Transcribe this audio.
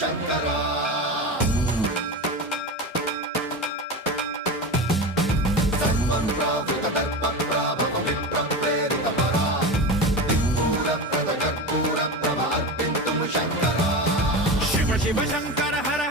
శంకరా సర్వం ప్రావృత దర్ప ప్రాభవ విప్రప్రేరిత పరా దిక్పూర ప్రద కర్పూర ప్రభ అర్పింతుము శంకరా శివ శివ శంకర హర